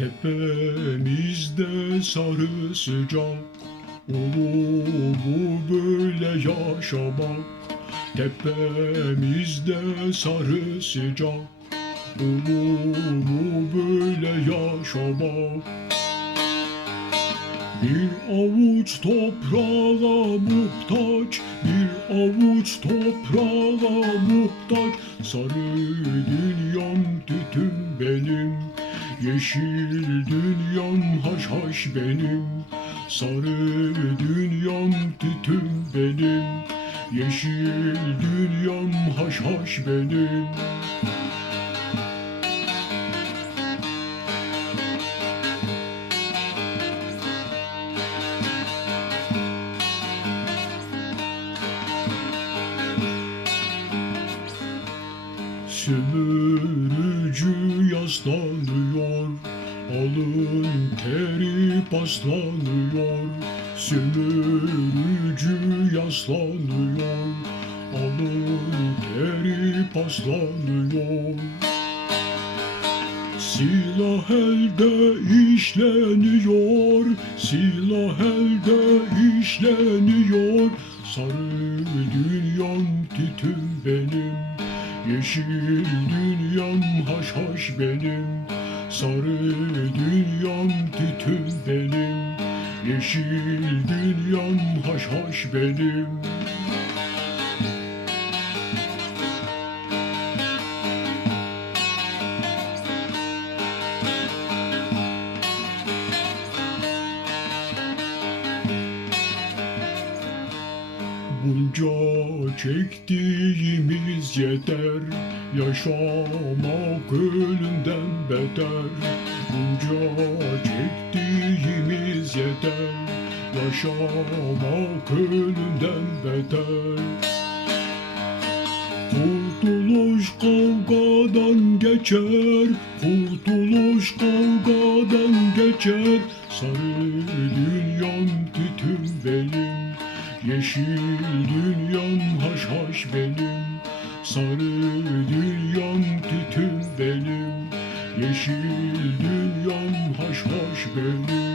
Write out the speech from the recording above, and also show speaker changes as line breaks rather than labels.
Tepemizde sarı sıcak Olur mu böyle yaşamak. Tepemizde sarı sıcak Olur mu böyle yaşamak. Bir avuç toprağa muhtaç Bir avuç toprağa muhtaç. Sarı Yeşil dünyam haş haş benim. Sarı dünyam tütün benim. Yeşil dünyam haş haş benim. Sömürücü yaslanıyor Alın teri paslanıyor. Sömürücü yaslanıyor. Alın teri paslanıyor. Silah elde işleniyor. Silah elde işleniyor. Sarı dünyam tütün benim Yeşil dünyam haş haş benim. Sarı dünyam tütün benim. Yeşil dünyam haş haş benim çektiğimiz yeter. Yaşamak ölümden beter. Bunca çektiğimiz yeter. Yaşamak ölümden beter. Kurtuluş kavgadan geçer. Kurtuluş kavgadan geçer. Sarı dünyam Yeşil dünyam haşhaş benim. Sarı dünyam tütün benim. Yeşil dünyam haşhaş benim.